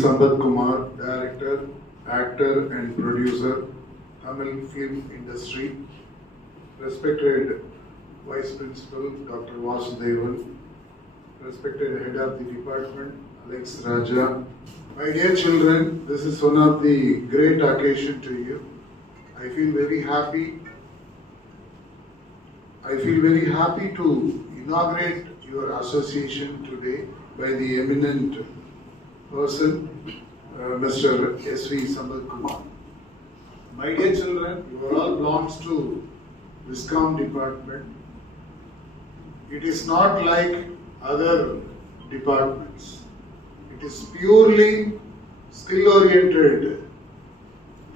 Sampat Kumar, director, actor and producer, Tamil film industry. Respected Vice Principal Dr. Vasudevan, respected Head of the Department Alex Raja. My dear children, this is one of the great occasion to you. I feel very happy to inaugurate your association today by the eminent person, Mr. S.V. Sampat Kumar. My dear children, you are all belongs to Viscom department. It is not like other departments. It is purely skill-oriented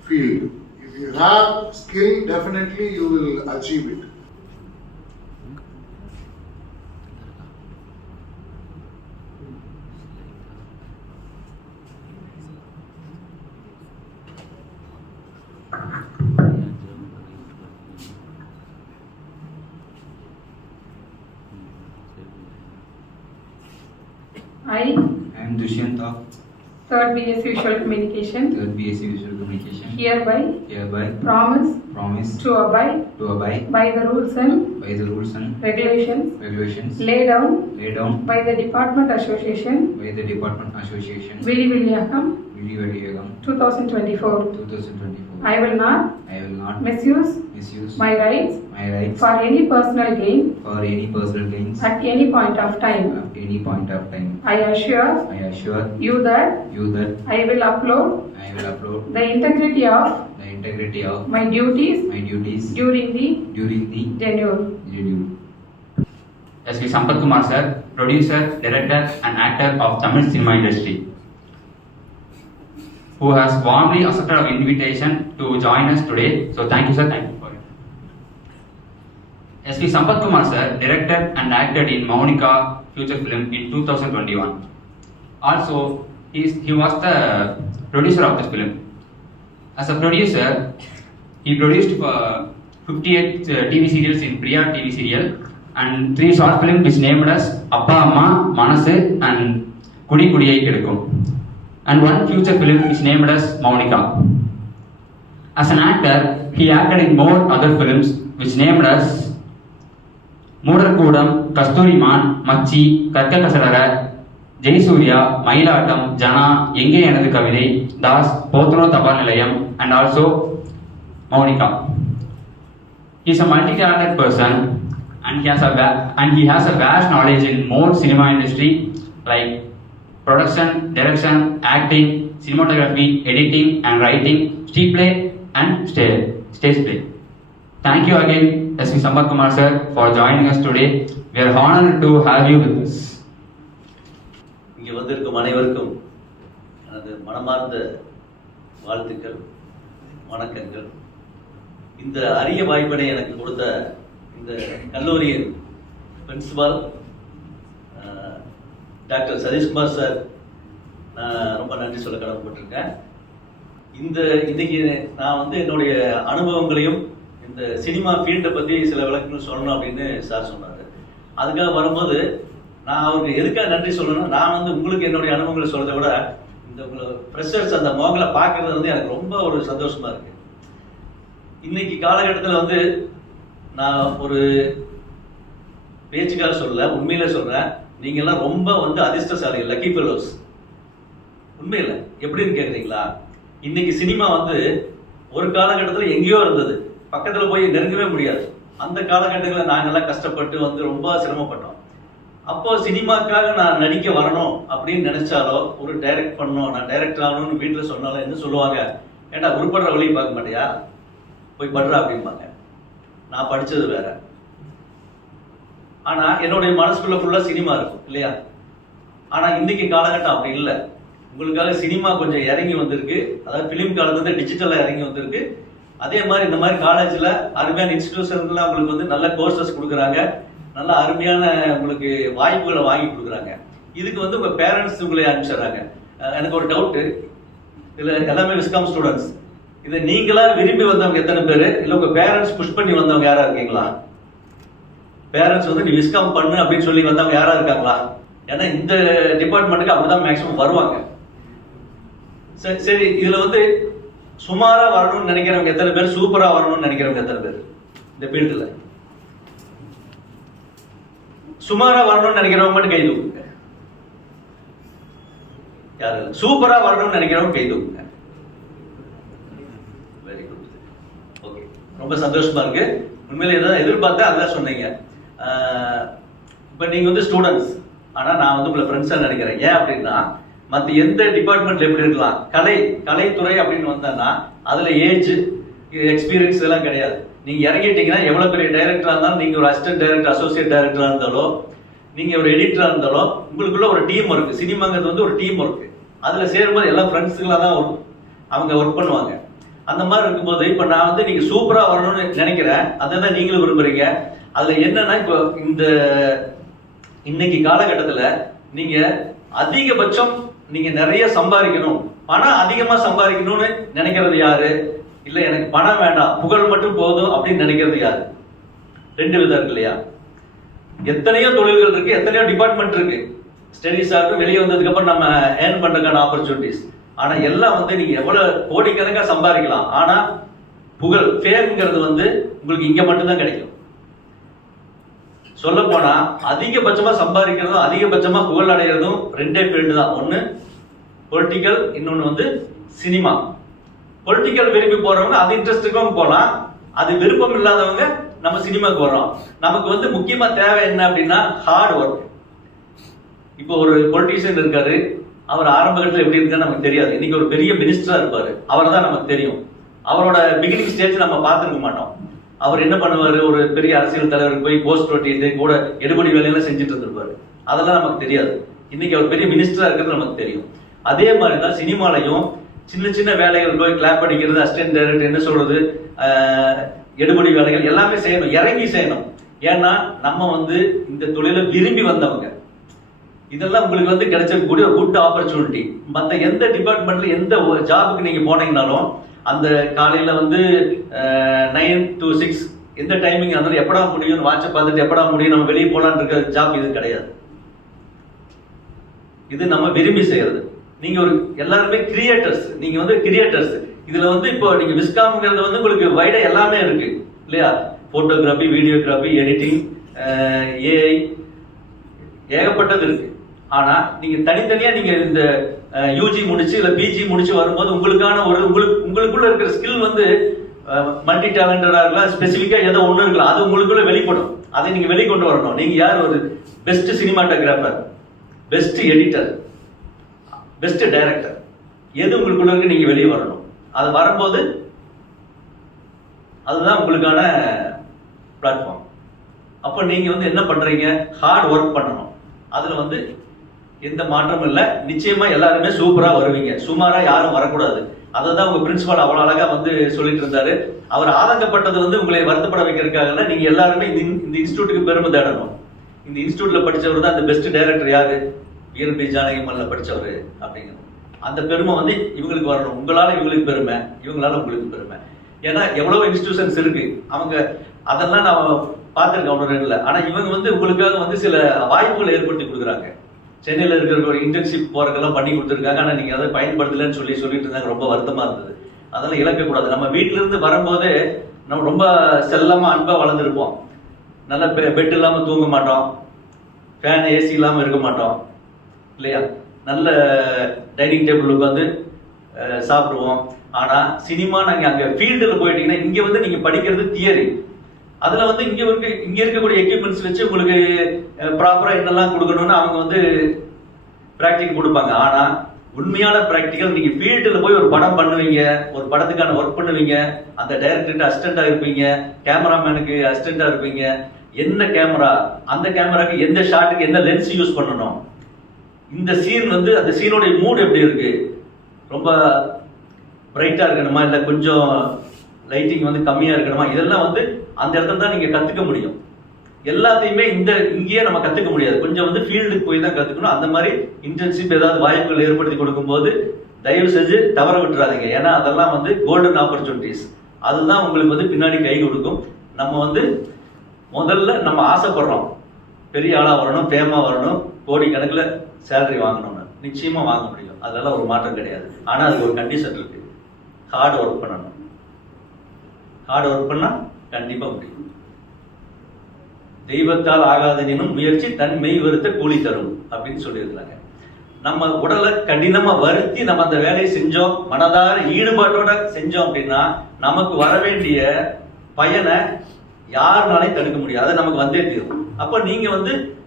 field. If you have skill, definitely you will achieve it. I am Dushyanta, 3rd BSc Visual Communication, 3rd BSc Visual Communication, hereby promise to abide by the rules and regulations laid down by the Department Association, Viliviliagam 2024. I will not misuse my rights for any personal gain at any point of time. I assure you that I will uphold the integrity of my duties during the tenure. S.V. Sampat Kumar sir, producer, director and actor of Tamil cinema industry, who has warmly accepted our invitation to join us today. So thank you sir, thank you for it. S.V. Sampat Kumar sir directed and acted in Maunika feature film in 2021. Also, he was the producer of this film. As a producer, he produced 58 TV serials in Priya TV serial and 3 short films which named as Appa Amma, Manasu and Kudi Kudiyai Kedukkum, and 1 feature film which named as Maunika. As an actor, he acted in more other films which named as Moodarkoodam, Kasturiman, Machi, Karka Kasadara, Jayasuriya, Mailatam, Jana, Enge Enadu Kavithai, Das, Pothano Thabal Nilayam, and also Maunika. He is a multi-talented person and he has a vast knowledge in more cinema industry like production, direction, acting, cinematography, editing and writing, street play and stage play. Thank you again, S.V. Sampat Kumar sir, for joining us today. We are honored to have you with us. இங்கே வந்திருக்கும் அனைவருக்கும் எனது மனமார்ந்த வாழ்த்துக்கள், வணக்கங்கள். இந்த அரிய வாய்ப்பினை எனக்கு கொடுத்த இந்த கல்லூரியின் பிரின்சிபால் டாக்டர் சதீஷ்குமார் சார், நான் ரொம்ப நன்றி சொல்ல கடமைப்பட்டிருக்கேன். இன்னைக்கு நான் என்னுடைய அனுபவங்களையும் இந்த சினிமா ஃபீல்டை பற்றி சில விளக்கங்கள் சொல்லணும் அப்படின்னு சார் சொன்னார். அதுக்காக வரும்போது நான் அவருக்கு எதுக்காக நன்றி சொல்லணும்னா, நான் உங்களுக்கு என்னுடைய அனுபவங்களை சொல்றதை விட இந்த ஃப்ரெஷர்ஸ் அந்த முகங்களை பார்க்கறது எனக்கு ரொம்ப ஒரு சந்தோஷமா இருக்கு. இன்னைக்கு காலகட்டத்தில் நான் ஒரு பேச்சுக்காக சொல்ல, உண்மையில சொல்றேன், நீங்க எல்லாம் ரொம்ப அதிர்ஷ்டசாலி, லக்கி ஃபெலோஸ். உண்மையில எப்படின்னு கேக்குறீங்களா? இன்னைக்கு சினிமா ஒரு காலகட்டத்தில் எங்கேயோ இருந்தது, பக்கத்துல போய் நெருங்கவே முடியாது. அந்த காலகட்டங்களில் நாங்கெல்லாம் கஷ்டப்பட்டு ரொம்ப சிரமப்பட்டோம். அப்போ சினிமாக்காக நான் நடிக்க வரணும் அப்படின்னு நினைச்சாலோ, ஒரு டைரக்ட் பண்ணணும், நான் டைரக்டர் ஆகணும்னு வீட்டில் சொன்னாலும் என்ன சொல்லுவாங்க, ஏண்டா உருப்படுற வழியை பார்க்க மாட்டியா, போய் படுறா அப்படிம்பாங்க. நான் படிச்சது வேற. ஆனா என்னுடைய மனசுக்குள்ள ஃபுல்லா சினிமா இருக்கும் இல்லையா? ஆனா இன்னைக்கு காலகட்டம் அப்படி இல்லை. உங்களுக்காக சினிமா கொஞ்சம் இறங்கி வந்திருக்கு, அதாவது பிலிம் காலத்துல டிஜிட்டலா இறங்கி வந்திருக்கு. அதே மாதிரி இந்த மாதிரி காலேஜ்ல அருமையான இன்ஸ்டிடியூஷன்லாம் உங்களுக்கு நல்ல கோர்சஸ் கொடுக்குறாங்க, நல்ல அருமையான உங்களுக்கு வாய்ப்புகளை வாங்கி கொடுக்குறாங்க. இதுக்கு உங்க பேரண்ட்ஸ் உங்களை அனுப்பிச்சிடுறாங்க. எனக்கு ஒரு டவுட்டு, இதுல எல்லாமே விஸ்காம் ஸ்டூடெண்ட்ஸ், இதை நீங்களா விரும்பி வந்தவங்க எத்தனை பேர், இல்லை உங்க பேரண்ட்ஸ் புஷ் பண்ணி வந்தவங்க யாரா இருக்கீங்களா? பேரண்ட்ஸ் நீ விஸ்காம் பண்ணு அப்படின்னு சொல்லி வந்தவங்க யாரா இருக்காங்களா? ஏன்னா இந்த டிபார்ட்மெண்ட்டுக்கு அப்படிதான் மேக்ஸிமம் வருவாங்க. சரி, இதுல வந்து சுமாரா வரணும்னு நினைக்கிறவங்க எத்தனை பேர், சூப்பரா வரணும்னு நினைக்கிறவங்க எத்தனை பேர் இந்த ஃபீல்டுல? சுமாரா வரணும்னு நினைக்கிறவங்க மட்டும் கை தூக்குங்க. யாரு சூப்பரா வரணும்னு நினைக்கிறவங்க கை தூக்குங்க. Very good. ஓகே, ரொம்ப சந்தோஷமா இருக்கு. உண்மையிலே ஏதாவது எதிர்பார்த்தா அதான் சொன்னீங்க. இப்போ நீங்க வந்து ஸ்டூடெண்ட்ஸ், ஆனா நான் வந்து உங்களை ஃப்ரெண்ட்ஸா நினைக்கிறேன். ஏன் அப்படின்னா, மற்ற எந்த டிபார்ட்மெண்ட்ல எப்படி இருக்கலாம், கலைத்துறை அப்படின்னு வந்தா அதுல ஏஜ், எக்ஸ்பீரியன்ஸ் இதெல்லாம் கிடையாது. நீங்க இறங்கிட்டீங்கன்னா எவ்வளவு பெரிய டைரக்டரா இருந்தாலும், நீங்க ஒரு அசிஸ்டன்ட் டைரக்டர், அசோசியேட் டைரக்டரா இருந்தாலும், நீங்க ஒரு எடிட்டரா இருந்தாலும், உங்களுக்குள்ள ஒரு டீம் ஒர்க். சினிமாங்கிறது வந்து ஒரு டீம் ஒர்க். அதுல சேரும்போது எல்லாம் ஃப்ரெண்ட்ஸுகளா தான் அவங்க ஒர்க் பண்ணுவாங்க. அந்த மாதிரி இருக்கும்போது இப்போ நான் வந்து நீங்க சூப்பரா வரணும்னு நினைக்கிறேன், அதான் நீங்களும் விரும்புறீங்க. அதுல என்னன்னா, இப்போ இந்த இன்னைக்கு காலகட்டத்துல நீங்க அதிகபட்சம் நீங்க நிறைய சம்பாதிக்கணும், பணம் அதிகமா சம்பாதிக்கணும்னு நினைக்கிறது யாரு? இல்ல எனக்கு பணம் வேண்டாம், புகழ் மட்டும் போதும் அப்படின்னு நினைக்கிறது யாரு? ரெண்டு விதம் இருக்கு இல்லையா? எத்தனையோ தொழில்கள் இருக்கு, எத்தனையோ டிபார்ட்மெண்ட் இருக்கு. ஸ்டடிஸ் ஆகும், வெளியே வந்ததுக்கு அப்புறம் நம்ம ஏர்ன் பண்றதுக்கான ஆப்பர்ச்சுனிட்டிஸ். ஆனா எல்லாம் வந்து நீங்க எவ்வளவு கோடிக்கணக்கா சம்பாதிக்கலாம், ஆனா புகழ், ஃபேம்ங்கிறது வந்து உங்களுக்கு இங்க மட்டும்தான் கிடைக்கும். சொல்ல போனா அதிகபட்சமா சம்பாதிக்கிறதும் அதிகபட்சமா புகழ் அடைகிறதும் ரெண்டே ஃபீல்டு தான். ஒன்னு பொலிட்டிக்கல், இன்னொன்னு வந்து சினிமா. பொலிட்டிக்கல் விரும்பி போறவங்க அது இன்ட்ரெஸ்டுக்கும் போகலாம், அது விருப்பம் இல்லாதவங்க நம்ம சினிமாக்கு வர்றோம். நமக்கு வந்து முக்கியமா தேவை என்ன அப்படின்னா ஹார்ட் ஒர்க். இப்போ ஒரு பொலிட்டீஷியன் இருக்காரு, அவர் ஆரம்ப கட்டத்தில் எப்படி இருக்கான்னு நமக்கு தெரியாது. இன்னைக்கு ஒரு பெரிய மினிஸ்டரா இருப்பாரு, அவரை தான் நமக்கு தெரியும். அவரோட பிகினிங் ஸ்டேஜ் நம்ம பார்த்துருக்க மாட்டோம். அவர் என்ன பண்ணுவாரு, ஒரு பெரிய அரசியல் தலைவருக்கு போய் போஸ்ட் ஓட்டிட்டு கூட எடுபடி வேலையெல்லாம் செஞ்சுட்டு இருந்திருப்பாரு, அதெல்லாம் நமக்கு தெரியாது. இன்னைக்கு அவர் பெரிய மினிஸ்டரா இருக்கிறது நமக்கு தெரியும். அதே மாதிரி தான் சினிமாலையும் சின்ன சின்ன வேலைகள் போய் கிளாப் அடிக்கிறது, அசிஸ்டன்ட் டைரக்டர் என்ன சொல்றது, எடுபடி வேலைகள் எல்லாமே செய்யணும், இறங்கி செய்யணும். ஏன்னா நம்ம வந்து இந்த தொழிலை விரும்பி வந்தவங்க. இதெல்லாம் உங்களுக்கு வந்து கிடைச்சக்கூடிய ஒரு குட் ஆப்பர்ச்சுனிட்டி. மற்ற எந்த டிபார்ட்மெண்ட்ல எந்த ஜாபுக்கு நீங்க போனீங்கன்னாலும் அந்த காலையில வந்து 9 to 6 எந்த டைமிங் இருந்தாலும் எப்படா முடியும் வாட்சை பார்த்துட்டு எப்படா முடியும் நம்ம வெளியே போலான்னு இருக்க ஜாப் இது கிடையாது. இது நம்ம விரும்பி செய்யறது. நீங்க ஒரு எல்லாருமே கிரியேட்டர்ஸ், நீங்க வந்து கிரியேட்டர்ஸ். இதுல வந்து இப்போ நீங்க விஸ்காம்ங்கிறது வந்து உங்களுக்கு வைடா எல்லாமே இருக்கு இல்லையா? போட்டோகிராஃபி, வீடியோகிராஃபி, எடிட்டிங், ஏஐ, ஏகப்பட்டது இருக்கு. ஆனா நீங்க தனித்தனியா நீங்க இந்த யூஜி முடிச்சு இல்ல பிஜி முடிச்சு வரும்போது உங்களுக்கான ஒரு உங்களுக்குள்ள இருக்கிற ஸ்கில் வந்து மல்டி டேலண்டடா இருக்கலாம், ஸ்பெசிபிக்கா ஏதோ ஒண்ணு இருக்கலாம், அது உங்களுக்குள்ள வெளிப்படும். அதை நீங்க வெளிக்கொண்டு வரணும். நீங்க யார், ஒரு best cinematographer, best editor, best director, எது உங்களுக்குள்ள இருக்கு நீங்க வெளியே வரணும். அது வரும்போது அதுதான் உங்களுக்கான பிளாட்ஃபார்ம். அப்ப நீங்க வந்து என்ன பண்றீங்க, ஹார்ட் ஒர்க் பண்ணணும். அதுல வந்து எந்த மாற்றமும் இல்லை. நிச்சயமா எல்லாருமே சூப்பரா வருவீங்க, சுமாரா யாரும் வரக்கூடாது. அதான் உங்க பிரின்சிபால் அவ்வளவு அழகா வந்து சொல்லிட்டு இருந்தாரு. அவர் ஆதங்கப்பட்டது வந்து உங்களை வருத்தப்பட வைக்கிறதுக்காக. நீங்க எல்லாருமே இந்த இன்ஸ்டியூட்டுக்கு பெருமை தேடணும். இந்த இன்ஸ்டியூட்ல படிச்சவர் தான் அந்த பெஸ்ட் டைரக்டர். யாரு? ELB ஜானகிமல்ல படிச்சவரு அப்படிங்கிறது. அந்த பெருமை வந்து இவங்களுக்கு வரணும். உங்களால இவங்களுக்கு பெருமை, இவங்களால உங்களுக்கு பெருமை. ஏன்னா எவ்வளவு இன்ஸ்டிடியூஷன்ஸ் இருக்கு, அவங்க அதெல்லாம் நான் பார்த்துருக்கேன் ஒன்று ரெண்டுல. ஆனா இவங்க வந்து உங்களுக்காக வந்து சில வாய்ப்புகளை ஏற்படுத்தி கொடுக்குறாங்க. சென்னையில இருக்கிற ஒரு இன்டர்ன்ஷிப் போறதெல்லாம் பண்ணி கொடுத்துருக்காங்க. ஆனா நீங்க அதை பயன்படுத்தலன்னு சொல்லிட்டு இருந்தாங்க. ரொம்ப வருத்தமா இருந்தது. அதெல்லாம் இழக்கக்கூடாது. நம்ம வீட்டுல இருந்து வரும்போதே நம்ம ரொம்ப செல்லமா அன்பா வளர்ந்துருப்போம். நல்ல பெட் இல்லாம தூங்க மாட்டோம், ஃபேன் ஏசி இல்லாம இருக்க மாட்டோம் இல்லையா? நல்ல டைனிங் டேபிள் உட்காந்து சாப்பிடுவோம். ஆனா சினிமா நாங்க அங்க ஃபீல்டுல போயிட்டீங்கன்னா, இங்க வந்து நீங்க படிக்கிறது தியரி. அதுல வந்து இங்க இருக்கக்கூடிய எக்யூப்மெண்ட்ஸ் வச்சு உங்களுக்கு ப்ராப்பரா என்னெல்லாம் கொடுக்கணும்னு அவங்க வந்து பிராக்டிகல் கொடுப்பாங்க. ஆனா உண்மையான பிராக்டிக்கல் நீங்க ஃபீல்டுல போய் ஒரு படம் பண்ணுவீங்க, ஒரு படத்துக்கான ஒர்க் பண்ணுவீங்க, அந்த டைரக்டர்கிட்ட அசிஸ்டண்டா இருப்பீங்க, கேமராமேனுக்கு அசிஸ்டண்டா இருப்பீங்க. என்ன கேமரா, அந்த கேமராக்கு எந்த ஷாட்டுக்கு என்ன லென்ஸ் யூஸ் பண்ணணும், இந்த சீன் வந்து அந்த சீனோட மூட் எப்படி இருக்கு, ரொம்ப பிரைட்டா இருக்கணுமா இல்ல கொஞ்சம் லைட்டிங் வந்து கம்மியா இருக்கணுமா, இதெல்லாம் வந்து அந்த இடத்துல தான் நீங்க கத்துக்க முடியும். எல்லாத்தையுமே இங்கேயே நம்ம கத்துக்க முடியாது. கொஞ்சம் வந்து ஃபீல்டுக்கு போய் தான் கத்துக்கணும். அந்த மாதிரி இன்டர்ன்ஷிப் ஏதாவது வாய்ப்புகள் ஏற்படுத்தி கொடுக்கும்போது தயவு செஞ்சு தவற விட்டுறாதீங்க. ஏன்னா அதெல்லாம் வந்து கோல்டன் ஆப்பர்ச்சுனிட்டிஸ். அதுதான் உங்களுக்கு வந்து பின்னாடி கை கொடுக்கும். நம்ம வந்து முதல்ல நம்ம ஆசைப்படுறோம் பெரிய ஆளா வரணும், ஃபேமா வரணும், கோடி கணக்குல சேலரி வாங்கணும்னு. நிச்சயமா வாங்க முடியும், அதெல்லாம் ஒரு மாற்றம் கிடையாது. ஆனா அதுக்கு ஒரு கண்டிஷன் இருக்கு, ஹார்ட் ஒர்க் பண்ணணும். ஹார்ட் ஒர்க் பண்ணா கண்டிப்பா முடியும். தெய்வத்தால் ஆகாதனும் முயற்சி தன் மெய் வருத்த கூலி தரும் அப்படின்னு சொல்லியிருக்கிறாங்க. நம்ம உடலை கடினமா வருத்தி நம்ம அந்த வேலையை செஞ்சோம், மனதார ஈடுபாட்டோட செஞ்சோம் அப்படின்னா நமக்கு வர வேண்டிய பயனை யாருனாலையும் தடுக்க முடியாது, அது நமக்கு வந்தே தீரும். அப்ப நீங்க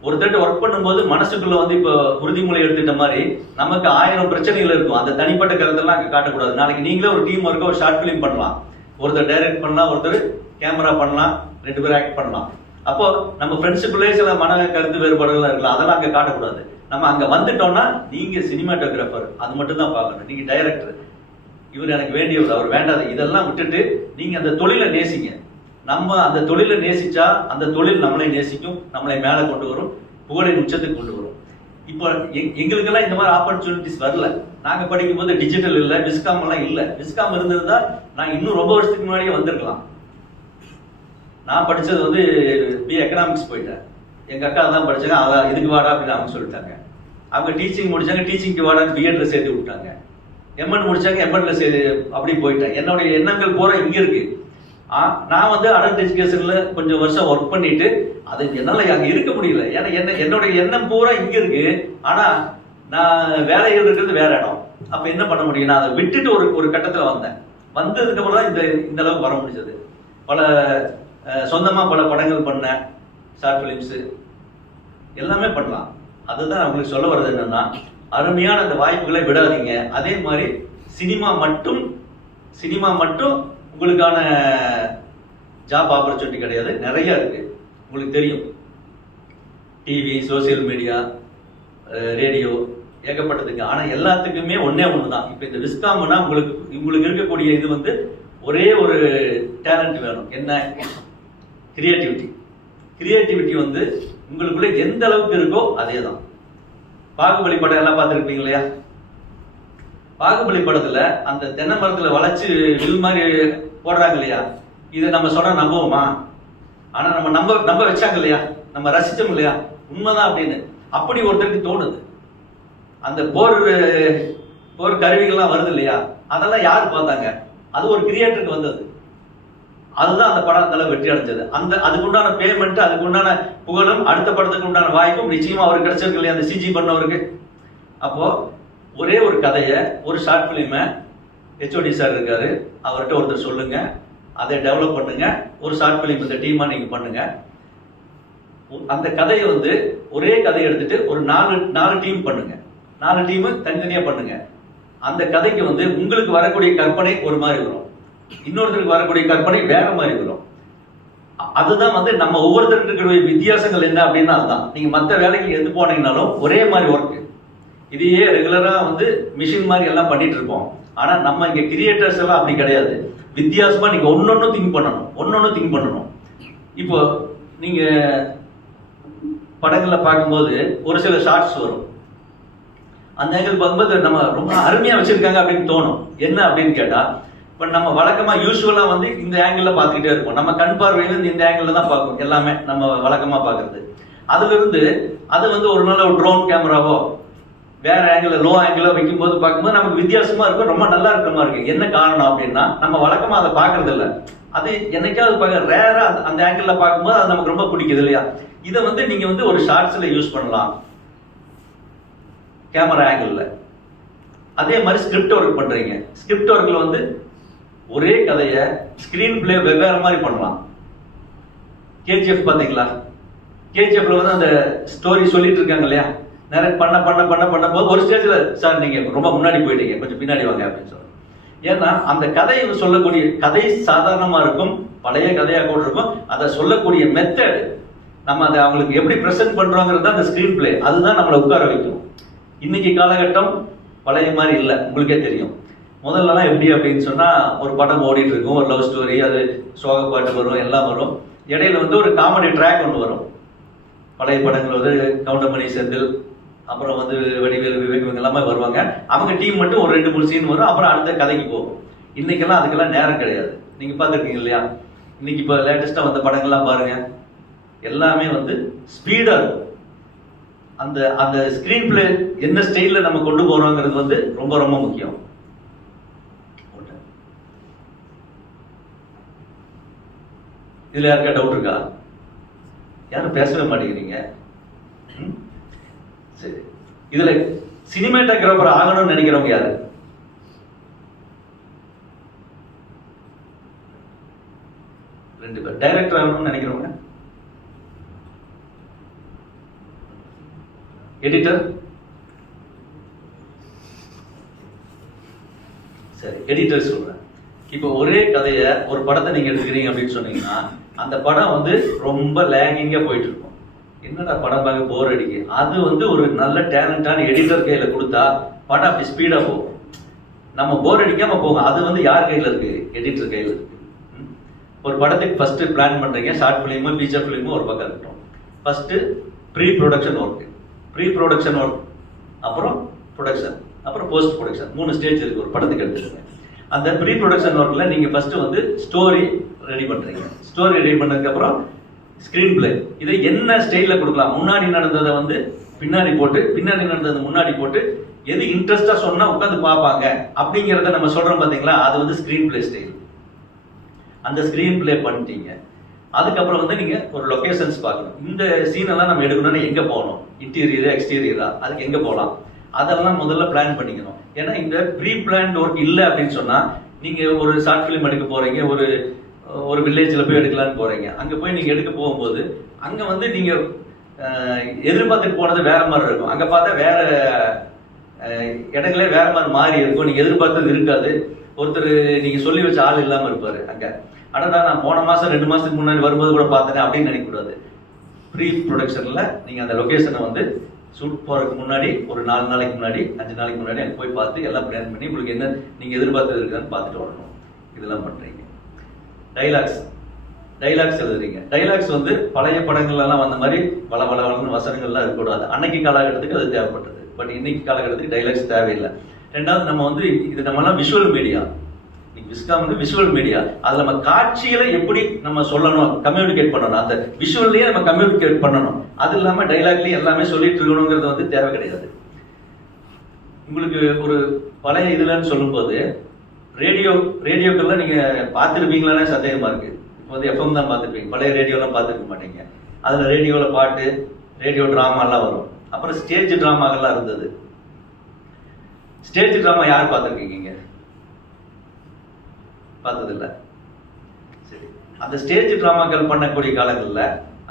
ஒருத்தட்ட ஒர்க் பண்ணும்போது மனசுக்குள்ள இப்போ உறுதிமொழி எடுத்துட்ட மாதிரி நமக்கு 1000 பிரச்சனைகள் இருக்கும். அந்த தனிப்பட்ட கருத்தெல்லாம் அங்க காட்டக்கூடாது. நாளைக்கு நீங்களே ஒரு டீம் ஒர்க்க ஒரு ஷார்ட் பிலிம் பண்ணலாம், ஒருத்தர் டைரக்ட் பண்ணலாம், ஒருத்தர் கேமரா பண்ணலாம், 2 பேர் ஆக்ட் பண்ணலாம். அப்போ நம்ம ஃப்ரெண்ட்ஸுக்குள்ளே சில மன கருத்து வேறுபாடுகள் இருக்கலாம், அதெல்லாம் அங்க காட்டக்கூடாது. நம்ம அங்க வந்துட்டோம்னா நீங்க சினிமாட்டோகிராஃபர், அது மட்டும் தான் பார்க்கணும். நீங்க டைரக்டர், இவர் எனக்கு வேண்டியவர், அவர் வேண்டாது, இதெல்லாம் விட்டுட்டு நீங்க அந்த தொழிலை நேசிங்க. நம்ம அந்த தொழிலை நேசிச்சா அந்த தொழில் நம்மளை நேசிக்கும், நம்மளை மேலே கொண்டு வரும், புகழின் உச்சத்துக்கு கொண்டு வரும். இப்போ எங்களுக்கெல்லாம் இந்த மாதிரி ஆப்பர்ச்சுனிட்டிஸ் வரல. நாங்க படிக்கும்போது டிஜிட்டல் இல்லை, விஸ்காம் எல்லாம் இல்லை. விஸ்காம் இருந்திருந்தா நான் இன்னும் ரொம்ப வருஷத்துக்கு முன்னாடியே வந்திருக்கலாம். நான் படிச்சது BA எக்கனாமிக்ஸ் போயிட்டேன். எங்க அக்கா தான் படிச்சாங்க, அதான் இதுக்கு வாடா அப்படின்னு அவங்க சொல்லிட்டாங்க. அவங்க டீச்சிங் முடிச்சாங்க, டீச்சிங்க்கு வாடான்னு பிஎட்ல சேர்த்து விட்டாங்க. எம்எட் முடிச்சாங்க, எம்எட்ல சேர்த்து அப்படி போயிட்டேன். என்னுடைய எண்ணங்கள் பூரா இங்க இருக்கு. நான் அடல்ட் எஜுகேஷன்ல கொஞ்சம் வருஷம் ஒர்க் பண்ணிட்டு அது என்னால அங்க இருக்க முடியல. ஏன்னா என்னுடைய எண்ணம் பூரா இங்க இருக்கு, ஆனா நான் வேலைகள் இருக்கிறது வேற இடம். அப்ப என்ன பண்ண முடியும், நான் அதை விட்டுட்டு ஒரு கட்டத்துல வந்தேன். வந்ததுக்கு அப்புறம் தான் இந்த அளவுக்கு வர முடிஞ்சது. சொந்தமா பல படங்கள் பண்ணேன், ஷார்ட் பிலிம்ஸ் எல்லாமே பண்ணலாம். அதுதான் உங்களுக்கு சொல்ல வர்றது என்னன்னா, அருமையான அந்த வாய்ப்புகளை விடாதீங்க. அதே மாதிரி சினிமா மட்டும் உங்களுக்கான ஜாப் ஆப்பர்ச்சுனிட்டி கிடையாது, நிறைய இருக்கு. உங்களுக்கு தெரியும், டிவி, சோசியல் மீடியா, ரேடியோ, ஏகப்பட்டதுக்கு. ஆனா எல்லாத்துக்குமே ஒண்ணு தான். இப்ப இந்த விஸ்காம்னா உங்களுக்கு இருக்கக்கூடிய இது ஒரே ஒரு டேலண்ட் வேணும். என்ன? கிரியேட்டிவிட்டி உங்களுக்குள்ள எந்த அளவுக்கு இருக்கோ அதே தான். பாகுபலி படம் எல்லாம் பார்த்துருப்பீங்க இல்லையா? பாகுபலி படத்துல அந்த தென்னை மரத்துல வளைச்சு வில் மாதிரி போடுறாங்க இல்லையா? இதை நம்ம சொன்னா நம்புவோமா? ஆனா நம்ம நம்ப வச்சாங்க இல்லையா? நம்ம ரசிச்சோம் இல்லையா? உண்மைதான் அப்படின்னு அப்படி ஒருத்தருக்கு தோணுது. அந்த போர் கருவிகள்லாம் வருது இல்லையா? அதெல்லாம் யாரு பார்த்தாங்க? அது ஒரு கிரியேட்டருக்கு வந்தது. அதுதான் அந்த படம் அந்த அளவு வெற்றி அடைஞ்சது. அதுக்குண்டான பேமெண்ட், அதுக்குண்டான புகழும், அடுத்த படத்துக்கு உண்டான வாய்ப்பும் நிச்சயமா அவருக்கு கிடைச்சிருக்கு இல்லையா? அந்த சிஜி பண்ணவருக்கு. அப்போ ஒரே ஒரு கதையை, ஒரு ஷார்ட் பிலிமை HOD சார் இருக்காரு, அவர்கிட்ட ஒருத்தர் சொல்லுங்க, அதை டெவலப் பண்ணுங்க, ஒரு ஷார்ட் பிலிம் இந்த டீமா நீங்க பண்ணுங்க. அந்த கதையை ஒரே கதையை எடுத்துட்டு ஒரு 4 டீம் பண்ணுங்க, 4 டீம் தனித்தனியா பண்ணுங்க. அந்த கதைக்கு உங்களுக்கு வரக்கூடிய கற்பனை ஒரு மாதிரி வரும், இன்னொருத்தருக்கு வரக்கூடிய கற்பனை வேற மாதிரி வரும். அதுதான் நம்ம ஒவ்வொருத்தருக்கு இருக்கிற வித்தியாசங்கள் என்ன அப்படின்னா அதுதான். நீங்க மற்ற வேலைக்கு எது போனீங்கன்னாலும் ஒரே மாதிரி ஒர்க், இதையே ரெகுலரா மிஷின் மாதிரி எல்லாம் பண்ணிட்டு இருப்போம். ஆனா நம்ம இங்க கிரியேட்டர்ஸ் எல்லாம் அப்படி கிடையாது. வித்தியாசமா நீங்க ஒன்னொன்னு திங்க் பண்ணணும். இப்போ நீங்க படங்கள்ல பார்க்கும்போது ஒரு சில ஷார்ட்ஸ் வரும், அந்த ஆங்கிள் பார்க்கும்போது நம்ம ரொம்ப அருமையா வச்சிருக்காங்க அப்படின்னு தோணும். என்ன அப்படின்னு கேட்டா, இப்ப நம்ம வழக்கமா யூஸ்வலா இந்த ஆங்கிள் பார்த்துக்கிட்டே இருப்போம். நம்ம கண் பார்வையில இந்த ஆங்கிள் தான் பார்க்கும் எல்லாமே நம்ம வழக்கமா பார்க்கறது. அதுல இருந்து அது ஒரு நல்ல ஒரு ட்ரோன் கேமராவோ வேற ஆங்கிள், லோ ஆங்கிளோ வைக்கும் போது பார்க்கும்போது நமக்கு வித்தியாசமா இருக்கும், ரொம்ப நல்லா இருக்கிற மாதிரி இருக்கு. என்ன காரணம் அப்படின்னா, நம்ம வழக்கமா அதை பார்க்கறது இல்லை. அது என்னைக்காவது ரேரா அந்த ஆங்கிள் பார்க்கும்போது அது நமக்கு ரொம்ப பிடிக்குது இல்லையா? இதை நீங்க ஒரு ஷார்ட்ஸ்ல யூஸ் பண்ணலாம், கேமரா ஆங்கிள். அதே மாதிரி ஸ்கிரிப்ட் ஒர்க் பண்றீங்க, ஸ்கிரிப்ட் ஒர்க்ல ஒரே கதையை ஸ்கிரீன் பிளே வெவ்வேறு மாதிரி பண்ணலாம். KGF பாத்தீங்களா? KGFல அந்த ஸ்டோரி சொல்லிட்டு இருக்காங்க இல்லையா? நிறைய பண்ண போது ஒரு ஸ்டேஜ்ல சார் நீங்க ரொம்ப முன்னாடி போயிட்டீங்க, கொஞ்சம் பின்னாடி வாங்க அப்படின்னு சொல்றாங்க. ஏன்னா அந்த கதையை சொல்லக்கூடிய கதை சாதாரணமா இருக்கும், பழைய கதையா கூட இருக்கும். அதை சொல்லக்கூடிய மெத்தட், நம்ம அதை அவங்களுக்கு எப்படி பிரசன்ட் பண்றோங்கிறது அந்த ஸ்கிரீன் பிளே, அதுதான் நம்மளை உட்கார வைக்கும். இன்னைக்கு காலகட்டம் பழைய மாதிரி இல்லை, உங்களுக்கே தெரியும். முதல்லலாம் எப்படி அப்படின்னு சொன்னா, ஒரு படம் ஓடிட்டு இருக்கும், ஒரு லவ் ஸ்டோரி, அது சோக பாட்டு வரும், எல்லாம் வரும். இடையில ஒரு காமெடி ட்ராக் ஒன்று வரும். பழைய படங்கள் கவுண்டமணி, செந்தில், அப்புறம் வடிவேலு, விவேக், இவங்க எல்லாமே வருவாங்க. அவங்க டீம் மட்டும் ஒரு 2-3 சீன் வரும், அப்புறம் அடுத்த கதைக்கு போகும். இன்னைக்கெல்லாம் அதுக்கெல்லாம் நேரம் கிடையாது. நீங்க பார்த்துருக்கீங்க இல்லையா? இன்னைக்கு இப்போ லேட்டஸ்டா வந்த படங்கள்லாம் பாருங்க, எல்லாமே ஸ்பீடா இருக்கும். அந்த அந்த ஸ்கிரீன் பிளே என்ன ஸ்டைல்ல நம்ம கொண்டு போறோங்கிறது வந்து ரொம்ப ரொம்ப முக்கியம். இதுல யாருக்கா டவுட் இருக்கா? யாரும் பேசவே மாட்டேங்கிறீங்க. சரி, இதுல சினிமேட்டோகிராஃபர் ஆகணும்னு நினைக்கிறவங்க யாரு? ரெண்டு பேர். டைரக்டர் ஆகணும்னு நினைக்கிறவங்க? எடிட்டர்? சரி, எடிட்டர் சொல்றேன். இப்போ ஒரே கதைய ஒரு படத்தை நீங்க எடுத்துக்கிறீங்க அப்படின்னு சொன்னீங்கன்னா அந்த படம் வந்து ரொம்ப லேகிங்கா போயிட்டு இருக்கும். என்னடா படம் பார்க்க போர் அடிக்கு. அது வந்து ஒரு நல்ல டேலண்டான எடிட்டர் கையில கொடுத்தா படம் அப்படி ஸ்பீடா போகும். நம்ம போர் அடிக்காம போகும். அது வந்து யார் கையில இருக்கு? எடிட்டர் கையில இருக்கு. ஒரு படத்துக்கு ஃபர்ஸ்ட் பிளான் பண்றீங்க. ஷார்ட் பிலிமோ ஃபீச்சர் பிலிமோ ஒரு பக்கம் இருக்கட்டும். ஃபர்ஸ்ட் ப்ரீ ப்ரொடக்ஷன் ஒர்க், அப்புறம் ப்ரொடக்ஷன், அப்புறம் போஸ்ட் ப்ரொடக்ஷன். 3 ஸ்டேஜ் இருக்கு ஒரு படத்துக்கு எடுத்துருங்க. அந்த ப்ரீ ப்ரொடக்ஷன் ஒர்க்ல நீங்க ஃபர்ஸ்ட் வந்து ஸ்டோரி ரெடி பண்றீங்க. ஸ்டோரி ரெடி பண்ணதுக்கு அப்புறம் ஸ்கிரீன் பிளே. இதை என்ன ஸ்டைல்ல கொடுக்கலாம்? முன்னாடி நடந்ததை வந்து பின்னாடி போட்டு, பின்னாடி நடந்ததை முன்னாடி போட்டு, எது இன்ட்ரெஸ்டா சொன்னா உட்காந்து பார்ப்பாங்க அப்படிங்கிறத நம்ம சொல்றோம் பாத்தீங்களா? அது வந்து ஸ்கிரீன் பிளே ஸ்டைல். அந்த ஸ்கிரீன் பிளே பண்ணிட்டீங்க. அதுக்கப்புறம் வந்து நீங்க ஒரு லொகேஷன்ஸ் பார்க்கணும். இந்த சீன் எல்லாம் நம்ம எடுக்கணும்னா எங்க போகணும்? இன்டீரியரா எக்ஸ்டீரியரா? அதுக்கு எங்க போகலாம்? அதெல்லாம் முதல்ல பிளான் பண்ணிக்கணும். ஏன்னா இந்த ப்ரீ பிளான் ஒர்க் இல்லை அப்படின்னு சொன்னா நீங்க ஒரு ஷார்ட் பிலிம் எடுக்க போறீங்க, ஒரு வில்லேஜ்ல போய் எடுக்கலான்னு போறீங்க. அங்க போய் நீங்க எடுக்க போகும்போது அங்க வந்து நீங்க எதிர்பார்த்துட்டு போனது வேற மாதிரி இருக்கும். அங்க பார்த்தா வேற இடங்களே வேற மாதிரி மாறி இருக்கும். நீங்க எதிர்பார்த்தது இருக்காது. ஒருத்தர் நீங்க சொல்லி வச்ச ஆள் இல்லாம இருப்பாரு. அங்க அடடா நான் போன மாசம் 2 மாசத்துக்கு முன்னாடி வரும்போது கூட பார்த்தேன் அப்படின்னு நினைக்கக்கூடாது. ப்ரீ ப்ரொடக்ஷன்ல நீங்க அந்த லொகேஷனை வந்து ஷூட் போறதுக்கு முன்னாடி ஒரு 4 நாளைக்கு முன்னாடி 5 நாளைக்கு முன்னாடி அங்கே போய் பார்த்து எல்லாம் பிளான் பண்ணி உங்களுக்கு என்ன நீங்க எதிர்பார்த்தது இருக்கான்னு பார்த்துட்டு வரணும். இதெல்லாம் பண்றீங்க. டைலாக்ஸ் எழுதுறீங்க. டைலாக்ஸ் வந்து பழைய படங்கள்லாம் வந்த மாதிரி வளவளன்னு வசனங்கள்லாம் இருக்கக்கூடாது. அன்னைக்கு காலகட்டத்துக்கு அது தேவைப்பட்டது. பட் இன்னைக்கு காலகட்டத்துக்கு டைலாக்ஸ் தேவையில்லை. ரெண்டாவது நம்ம வந்து இது நம்மலாம் விஷுவல் மீடியா. விஸ்காம் வந்து விஷுவல் மீடியா. அதுல நம்ம காட்சிகளை எப்படி நம்ம சொல்லணும், கம்யூனிகேட் பண்ணணும். அந்த விஷுவல்லயே நம்ம கம்யூனிகேட் பண்ணணும். அது இல்லாம டைலாக்லயே எல்லாமே சொல்லிட்டு இருக்கணுங்கிறது வந்து தேவை கிடையாது. உங்களுக்கு ஒரு பழைய இதுலன்னு சொல்லும் போது ரேடியோக்கள்லாம் நீங்க பார்த்துருப்பீங்களான்னு சந்தேகமா இருக்கு. இப்போ வந்து எஃப்எம் தான் பார்த்துருப்பீங்க. பழைய ரேடியோலாம் பார்த்துருக்க மாட்டீங்க. அதுல ரேடியோல பாட்டு, ரேடியோ டிராமாலாம் வரும். அப்புறம் ஸ்டேஜ் டிராமாக்கள்லாம் இருந்தது. ஸ்டேஜ் டிராமா யார் பார்த்துருக்கீங்க? பார்த்ததில்ல. சரி, அந்த ஸ்டேஜ் டிராமாக்கள் பண்ணக்கூடிய காலங்கள்ல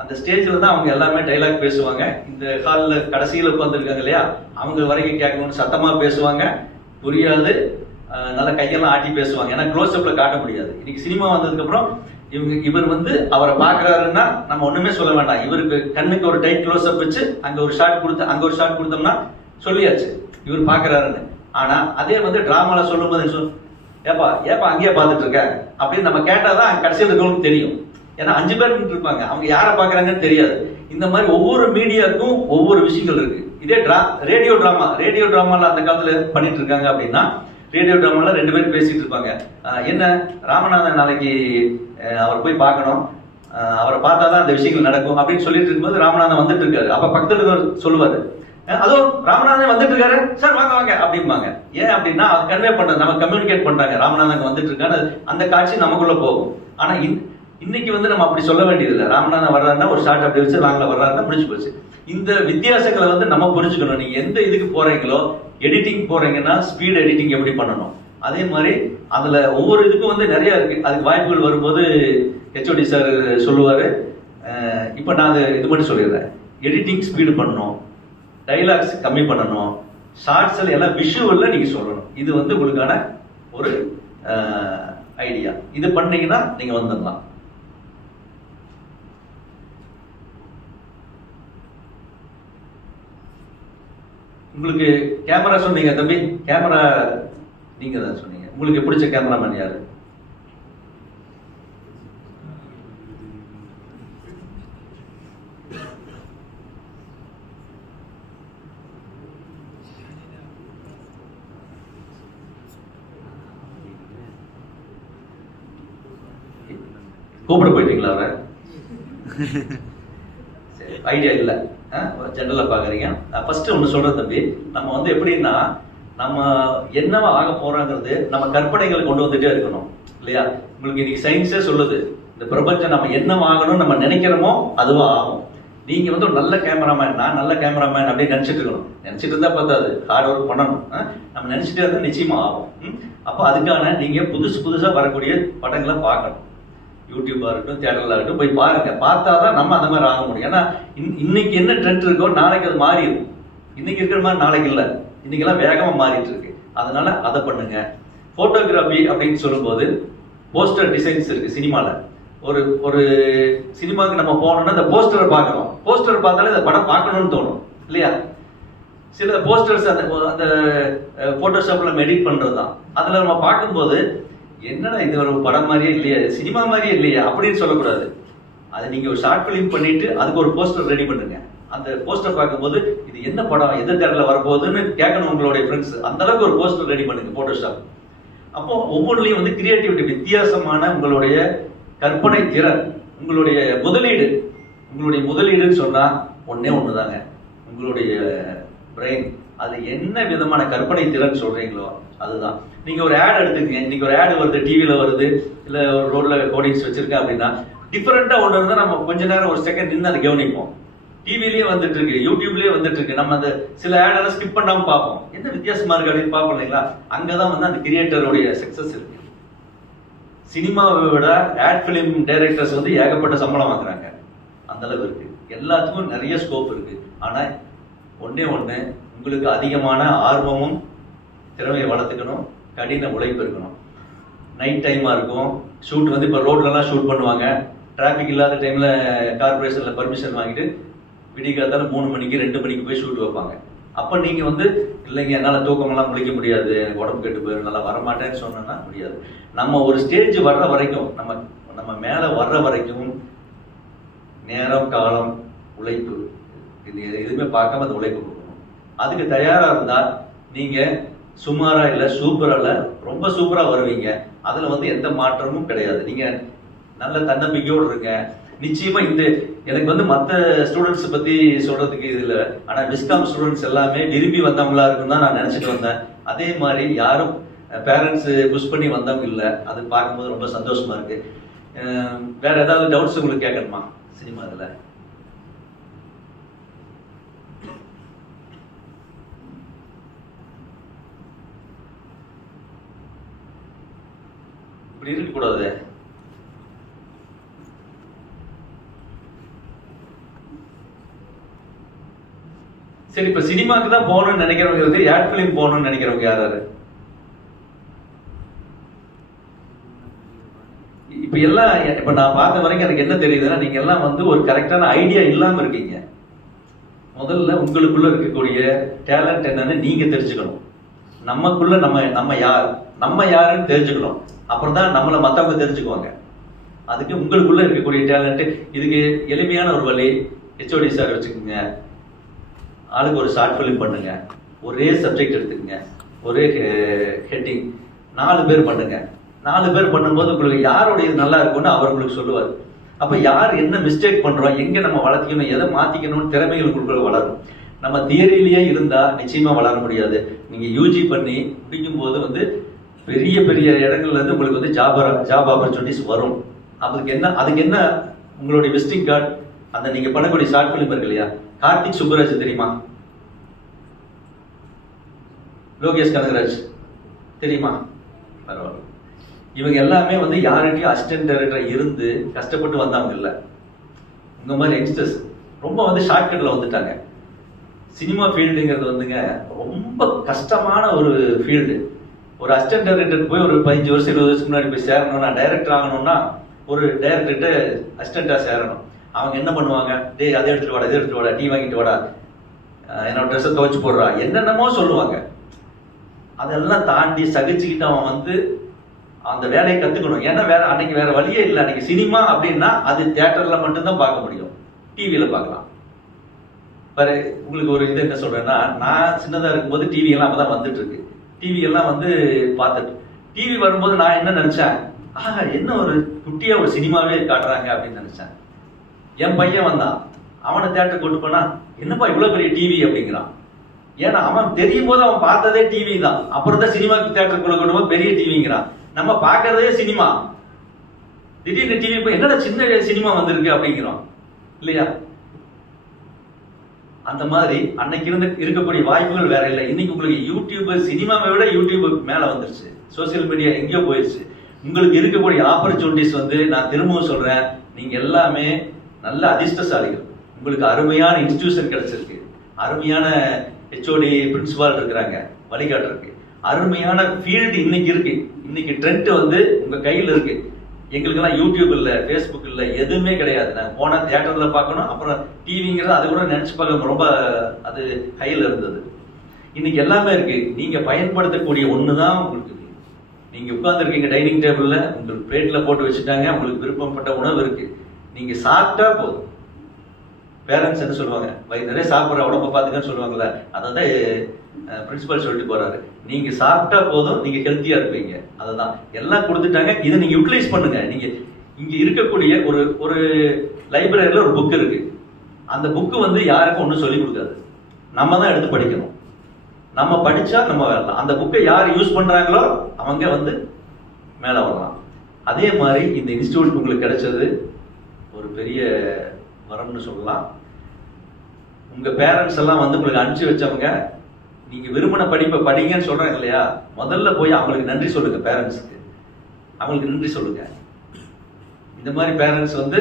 அந்த ஸ்டேஜ்ல தான் அவங்க எல்லாமே டைலாக் பேசுவாங்க. இந்த ஹால்ல கடைசியில உட்காந்துருக்காங்க இல்லையா, அவங்க வரைக்கும் கேட்கணும்னு சத்தமா பேசுவாங்க. புரியாது, நல்லா கையெல்லாம் ஆட்டி பேசுவாங்க. ஏன்னா க்ளோஸ் அப்ல காட்ட முடியாது. இன்னைக்கு சினிமா வந்ததுக்கு அப்புறம் இவர் வந்து அவரை பாக்குறாருன்னா நம்ம ஒண்ணுமே சொல்ல வேண்டாம். இவருக்கு கண்ணுக்கு ஒரு டைட் க்ளோஸ் அப் வச்சு அங்க ஒரு ஷாட் கொடுத்தோம்னா சொல்லியாச்சு இவர் பாக்குறாருன்னு. ஆனா அதே வந்து டிராமால சொல்லும் போது ஏப்பா அங்கேயே பார்த்துட்டு இருக்க அப்படின்னு நம்ம கேட்டாதான் கடைசியில் இருக்கவங்களுக்கு தெரியும். ஏன்னா 5 பேர் இருப்பாங்க, அவங்க யாரை பாக்குறாங்கன்னு தெரியாது. இந்த மாதிரி ஒவ்வொரு மீடியாவுக்கும் ஒவ்வொரு விஷயங்கள் இருக்கு. இதே ரேடியோ டிராமால அந்த காலத்துல பண்ணிட்டு இருக்காங்க அப்படின்னா ரேடியோ டிராமால 2 பேரும் பேசிட்டு இருப்பாங்க. என்ன ராமநாதன் நாளைக்கு அவர் போய் பார்க்கணும், அவரை பார்த்தாதான் அந்த விஷயங்கள் நடக்கும் அப்படின்னு சொல்லிட்டு இருக்கும்போது ராமநாதன் வந்துட்டு இருக்காரு. அப்ப பக்கத்துல சொல்லுவாரு, அதோ ராமநாதன் வந்துட்டு இருக்காரு சார், வாங்க வாங்க அப்படிம்பாங்க. ஏன் அப்படின்னா அது கன்வே பண்றது, நம்ம கம்யூனிகேட் பண்றாங்க ராமநாதன் வந்துட்டு இருக்காரு. அந்த காட்சி நமக்குள்ள போகும். ஆனா இன்னைக்கு வந்து நம்ம அப்படி சொல்ல வேண்டியது இல்லை. ராமநாதன் வர்றாருன்னா ஒரு ஷார்ட் அப்படி வச்சு லாங்ல வர்றாருன்னா முடிச்சு போச்சு. இந்த வித்தியாசங்களை வந்து நம்ம புரிஞ்சுக்கணும். நீங்க எந்த இதுக்கு போறீங்களோ, எடிட்டிங் போறீங்கன்னா ஸ்பீட் எடிட்டிங் எப்படி பண்ணணும், அதே மாதிரி அதுல ஒவ்வொரு இதுக்கும் வந்து நிறைய இருக்கு. அதுக்கு வாய்ப்புகள் வரும்போது HOD சார் சொல்லுவாரு. இப்ப நான் இது மட்டும் சொல்லிடுறேன். எடிட்டிங் ஸ்பீடு பண்ணணும், டைலாக்ஸ் கம்மி பண்ணணும், ஷார்ட்ஸ்ல எல்லாம் விஷுவல்ல நீங்க சொல்லணும். இது வந்து உங்களுக்கான ஒரு ஐடியா. இது பண்ணீங்கன்னா நீங்க வந்துடலாம். உங்களுக்கு கேமரா சொன்னீங்க தம்பி, கேமரா நீங்க தான் சொன்னீங்க. உங்களுக்கு பிடிச்ச கேமராமேன் யாரு? கூப்பிட போயிட்டீங்களா அவரை? சரி, ஐடியா இல்லை. ஜென்ரலாக பார்க்குறீங்க. ஃபர்ஸ்ட் ஒன்று சொல்கிறேன் தம்பி, நம்ம வந்து எப்படின்னா நம்ம என்னவா ஆக போகிறோங்கிறது நம்ம கற்பனைகளை கொண்டு வந்துட்டே இருக்கணும் இல்லையா? உங்களுக்கு இன்னைக்கு சயின்ஸே சொல்லுது, இந்த பிரபஞ்சம் நம்ம என்ன ஆகணும்னு நம்ம நினைக்கிறோமோ அதுவா ஆகும். நீங்கள் வந்து ஒரு நல்ல கேமராமேன், நான் நல்ல கேமராமேன் அப்படின்னு நினச்சிட்டு இருக்கணும். நினச்சிட்டு இருந்தால் பார்த்தாது, ஹார்ட் ஒர்க் பண்ணணும். நம்ம நினச்சிட்டே இருந்தால் நிச்சயமாக ஆகும். அப்போ அதுக்கான நீங்கள் புதுசாக வரக்கூடிய படங்களை பார்க்கணும். யூடியூபாக இருக்கட்டும், தியேட்டரில் இருக்கட்டும், போய் பாருங்க. பார்த்தா தான் நம்ம அந்த மாதிரி ஆக முடியும். ஏன்னா இன்னைக்கு என்ன ட்ரெண்ட் இருக்கோ நாளைக்கு அது மாறிடும். இன்னைக்கு இருக்கிற மாதிரி நாளைக்கு இல்லை, இன்னைக்கெல்லாம் வேகமாக மாறிட்டு இருக்கு. அதனால அதை பண்ணுங்க. ஃபோட்டோகிராஃபி அப்படின்னு சொல்லும்போது போஸ்டர் டிசைன்ஸ் இருக்கு சினிமாவில். ஒரு சினிமாவுக்கு நம்ம போனோம்னா இந்த போஸ்டரை பார்க்கணும். போஸ்டர் பார்த்தாலே இந்த படம் பார்க்கணும்னு தோணும் இல்லையா? சில போஸ்டர்ஸ் அந்த போட்டோஷாப்ல நம்ம எடிட் பண்றது தான். அதுல நம்ம பார்க்கும்போது என்னடா இது ஒரு படம் மாதிரியே இல்லையா, சினிமா மாதிரியே இல்லையா அப்படின்னு சொல்லக்கூடாது. அது நீங்க ஒரு ஷார்ட் ஃபிலிம் பண்ணிட்டு அதுக்கு ஒரு போஸ்டர் ரெடி பண்ணுங்க. அந்த போஸ்டர் பார்க்கும்போது இது என்ன படம், எந்த தேட்டர்ல வரப்போகுதுன்னு கேட்கணும் உங்களுடைய ஃப்ரெண்ட்ஸ். அந்த அளவுக்கு ஒரு போஸ்டர் ரெடி பண்ணுங்க போட்டோஷாப். அப்போ ஒவ்வொன்றுலையும் வந்து கிரியேட்டிவிட்டி, வித்தியாசமான உங்களுடைய கற்பனை திறன், உங்களுடைய முதலீடுன்னு சொன்னா ஒன்னே ஒண்ணுதாங்க, உங்களுடைய பிரெயின். அது என்ன விதமான கற்பனை திறன் சொல்றீங்களோ அதுதான். நீங்க ஒரு ஆட் எடுத்துக்கங்க. இன்னைக்கு ஒரு ஆட் வருது, டிவியில வருது, இல்ல ஒரு ரோட்ல கோடிங்ஸ் வச்சிருக்கேன் அப்படின்னா டிஃபரெண்டா ஒன்று இருந்தா நம்ம கொஞ்ச நேரம் ஒரு செகண்ட் நின்று அதை கவனிப்போம். டிவிலேயே வந்துட்டு இருக்கு, யூடியூப்லயே வந்துட்டு இருக்கு. நம்ம அந்த சில ஆட் எல்லாம் ஸ்கிப் பண்ணாம பார்ப்போம், என்ன வித்தியாசமா இருக்கு அப்படின்னு பார்ப்போம் இல்லைங்களா? அங்கதான் வந்து அந்த கிரியேட்டருடைய சக்சஸ் இருக்கு. சினிமாவை விட ஆட் பிலிம் டைரக்டர்ஸ் வந்து ஏகப்பட்ட சம்பளம் வாங்குறாங்க. அந்த அளவு இருக்கு. எல்லாத்துக்கும் நிறைய ஸ்கோப் இருக்கு. ஆனா ஒண்ணே ஒண்ணு, உங்களுக்கு அதிகமான ஆர்வமும் திறமையை வளர்த்துக்கணும், கடின உழைப்பு இருக்கணும். நைட் டைமா இருக்கும் ஷூட் வந்து இப்போ ரோட்லலாம் ஷூட் பண்ணுவாங்க. டிராஃபிக் இல்லாத டைம்ல கார்பரேஷன்ல பர்மிஷன் வாங்கிட்டு விடிகாத்தால 3 மணிக்கு 2 மணிக்கு போய் ஷூட் வைப்பாங்க. அப்போ நீங்க வந்து இல்லைங்க என்னால் தூக்கமெல்லாம் முழிக்க முடியாது, எனக்கு உடம்பு கெட்டு போயிடும், நல்லா வரமாட்டேன்னு சொன்னா முடியாது. நம்ம ஒரு ஸ்டேஜ் வர்ற வரைக்கும், நம்ம மேல வர்ற வரைக்கும் நேரம், காலம், உழைப்பு, இது எதுவுமே பார்க்காம அந்த உழைப்பு கொடுக்கணும். அதுக்கு தயாரா இருந்தா நீங்க சுமாரா இல்ல சூப்பரா இல்ல ரொம்ப சூப்பரா வருவீங்க. அதுல வந்து எந்த மாற்றமும் கிடையாது. நீங்க நல்ல தன்னம்பிக்கையோடு இருங்க. நிச்சயமா இந்த எனக்கு வந்து மற்ற ஸ்டூடெண்ட்ஸ் பத்தி சொல்றதுக்கு இது இல்லை. ஆனா விஸ்காம் ஸ்டூடெண்ட்ஸ் எல்லாமே விரும்பி வந்தவங்களா இருக்கும் தான் நான் நினைச்சிட்டு வந்தேன். அதே மாதிரி யாரும் பேரண்ட்ஸ் புஷ் பண்ணி வந்தவங்க இல்லை. அது பார்க்கும்போது ரொம்ப சந்தோஷமா இருக்கு. வேற ஏதாவது டவுட்ஸ் உங்களுக்கு கேட்கணுமா சினிமா இதுல? இப்படி இருக்கக்கூடாது. சரி, இப்ப சினிமாக்கு தான் போகணும்னு நினைக்கிறவங்க வந்து ஆட் பிலிம் போகணும்னு நினைக்கிறவங்க யாராரு? இப்ப எல்லாம் இப்ப நான் பார்த்த வரைக்கும் எனக்கு என்ன தெரியுதுன்னா, நீங்க எல்லாம் வந்து ஒரு கரெக்டான ஐடியா இல்லாம இருக்கீங்க. முதல்ல உங்களுக்குள்ள இருக்கக்கூடிய டேலண்ட் என்னன்னு நீங்க தெரிஞ்சுக்கணும். நமக்குள்ள நம்ம யாருன்னு தெரிஞ்சுக்கணும். அப்புறம் தான் நம்மளை மற்றவங்க தெரிஞ்சுக்குவாங்க. அதுக்கு உங்களுக்குள்ள இருக்கக்கூடிய டேலண்ட். இதுக்கு எளிமையான ஒரு வழி, HOD சார் வச்சுக்கோங்க. ஆளுக்கு ஒரு ஷார்ட் ஃபிலிம் பண்ணுங்க. ஒரே சப்ஜெக்ட் எடுத்துக்கங்க, ஒரே ஹெட்டிங், 4 பேர் பண்ணுங்க. 4 பேர் பண்ணும்போது உங்களுக்கு யாருடைய நல்லா இருக்கும்னு அவர் உங்களுக்கு சொல்லுவார். அப்ப யார் என்ன மிஸ்டேக் பண்றோம், எங்க நம்ம வளர்த்திக்கணும், எதை மாத்திக்கணும்னு திறமைகள் உங்களுக்குள்ள வளரும். நம்ம தியரியிலேயே இருந்தா நிச்சயமா வளர முடியாது. நீங்க UG பண்ணி முடிக்கும் போது வந்து பெரிய பெரிய இடங்கள்ல இருந்து உங்களுக்கு வந்து ஜாப் ஆப்பர்ச்சுனிட்டிஸ் வரும். அதுக்கு என்ன உங்களுடைய விசிட்டிங் கார்டு, அந்த நீங்க பண்ணக்கூடிய ஷார்ட் ஃபிலிம் இருக்கு இல்லையா? கார்த்திக் சுப்புராஜ் தெரியுமா? லோகேஷ் கனகராஜ் தெரியுமா? பரவாயில்ல. இவங்க எல்லாமே வந்து யார்கிட்டயும் அசிஸ்டன்ட் டைரக்டர் இருந்து கஷ்டப்பட்டு வந்தவங்க இல்லை. இந்த மாதிரி யங்ஸ்டர்ஸ் ரொம்ப வந்து ஷார்ட்கட்ல வந்துட்டாங்க. சினிமா ஃபீல்டுங்கிறது வந்துங்க ரொம்ப கஷ்டமான ஒரு ஃபீல்டு. ஒரு அசிஸ்டன்ட் டைரக்டருக்கு போய் ஒரு 15 வருஷம் 20 வருஷம் முன்னாடி போய் சேரணும்னா, டைரக்டர் ஆகணும்னா ஒரு டைரக்டர்கிட்ட அசிஸ்டண்டா சேரணும். அவங்க என்ன பண்ணுவாங்க, டேய் அதை எடுத்துட்டு வாடா, இதை எடுத்துட்டு வாடா, டீ வாங்கிட்டு வாடா, என்னோட ட்ரெஸ்ஸை துவைச்சு போடுறா, என்னென்னமோ சொல்லுவாங்க. அதெல்லாம் தாண்டி சகிச்சுக்கிட்டு அவன் வந்து அந்த வேலையை கத்துக்கணும். ஏன்னா அன்னைக்கு வேற வழியே இல்லை. அன்னைக்கு சினிமா அப்படின்னா அது தியேட்டர்ல மட்டும்தான் பார்க்க முடியும், டிவியில பார்க்கலாம். வேற உங்களுக்கு ஒரு இது என்ன சொல்றேன்னா, நான் சின்னதா இருக்கும்போது டிவி எல்லாம் அப்பதான் வந்துட்டு இருக்கு. டிவி எல்லாம் வந்து பார்த்துட்டு டிவி வரும்போது நான் என்ன நினைச்சேன், என்ன ஒரு குட்டியா ஒரு சினிமாவே காட்டுறாங்க அப்படின்னு நினைச்சேன். என் பையன் வந்தான், அவனை தேட்டர் கூட்டு போனா என்னப்பா இவ்வளவு பெரிய டிவி அப்படிங்கிறான். ஏன்னா அவன் தெரியும் போது அவன் பார்த்ததே டிவி தான். அப்புறம் தான் சினிமாக்கு தேட்டருக்குள்ள கொண்டு போது பெரிய டிவிங்கிறான். நம்ம பார்க்கறதே சினிமா, திடீர்னு டிவி போய் என்னடா சின்ன சினிமா வந்திருக்கு அப்படிங்கிறோம் இல்லையா? அந்த மாதிரி அன்னைக்கு இருக்கக்கூடிய வாய்ப்புகள் வேற இல்லை. இன்னைக்கு உங்களுக்கு யூடியூப் சினிமாவை விட யூடியூப் மேல வந்துருச்சு, சோசியல் மீடியா எங்கேயோ போயிடுச்சு. உங்களுக்கு இருக்கக்கூடிய ஆப்பர்ச்சுனிட்டிஸ் வந்து நான் திரும்பவும் சொல்றேன், நீங்க எல்லாமே நல்ல அதிர்ஷ்டசாலிகள். உங்களுக்கு அருமையான இன்ஸ்டிடியூஷன் கிடைச்சிருக்கு, அருமையான ஹெச்ஓடி பிரின்சிபால் இருக்கிறாங்க வழிகாட்டுறதுக்கு, அருமையான ஃபீல்டு இன்னைக்கு இருக்கு. இன்னைக்கு ட்ரெண்ட் வந்து உங்க கையில் இருக்கு. எங்களுக்கெல்லாம் யூடியூப் இல்லை, ஃபேஸ்புக் இல்லை, எதுவுமே கிடையாது. நான் போனால் தியேட்டரில் பார்க்கணும், அப்புறம் டிவிங்கிறது அது கூட நினச்சி பார்க்க ரொம்ப அது கையில் இருந்தது. இன்னைக்கு எல்லாமே இருக்கு. நீங்க பயன்படுத்தக்கூடிய ஒன்று தான் உங்களுக்கு. நீங்க உட்கார்ந்துருக்கீங்க டைனிங் டேபிளில், உங்களுக்கு பிளேட்டில் போட்டு வச்சுட்டாங்க, உங்களுக்கு விருப்பப்பட்ட உணவு இருக்கு, நீங்க சாப்பிட்டா போதும். பேரண்ட்ஸ் என்ன சொல்லுவாங்க, வயிறு நிறைய சாப்பிட்ற உடம்பை பார்த்துக்கன்னு சொல்லுவாங்கல்ல, அதான் பிரின்சிபல் சொல்லிட்டு போறாரு. நீங்க சாப்பிட்டா போதும், நீங்க ஹெல்த்தியா இருப்பீங்க. அதுதான் எல்லாம் கொடுத்துட்டாங்க. இதை நீங்க யூட்டிலைஸ் பண்ணுங்க. நீங்க இங்க இருக்கக்கூடிய ஒரு லைப்ரரியில ஒரு புக் இருக்கு. அந்த புக்கு வந்து யாருக்கும் ஒன்றும் சொல்லி கொடுக்காது, நம்ம தான் எடுத்து படிக்கணும். நம்ம படிச்சா நம்ம வரலாம். அந்த புக்கை யார் யூஸ் பண்றாங்களோ அவங்க வந்து மேல வரலாம். அதே மாதிரி இந்த இன்ஸ்டிடியூட் உங்களுக்கு கிடைச்சது ஒரு பெரிய வரம்னு சொல்லலாம். உங்க பேரண்ட்ஸ் எல்லாம் வந்து உங்களுக்கு அனுப்பிச்சு வச்சவங்க, நீங்க விரும்பின படிப்பை படிங்கன்னு சொல்றாங்க இல்லையா, முதல்ல போய் அவங்களுக்கு நன்றி சொல்லுங்க. பேரண்ட்ஸுக்கு அவங்களுக்கு நன்றி சொல்லுங்க. இந்த மாதிரி பேரண்ட்ஸ் வந்து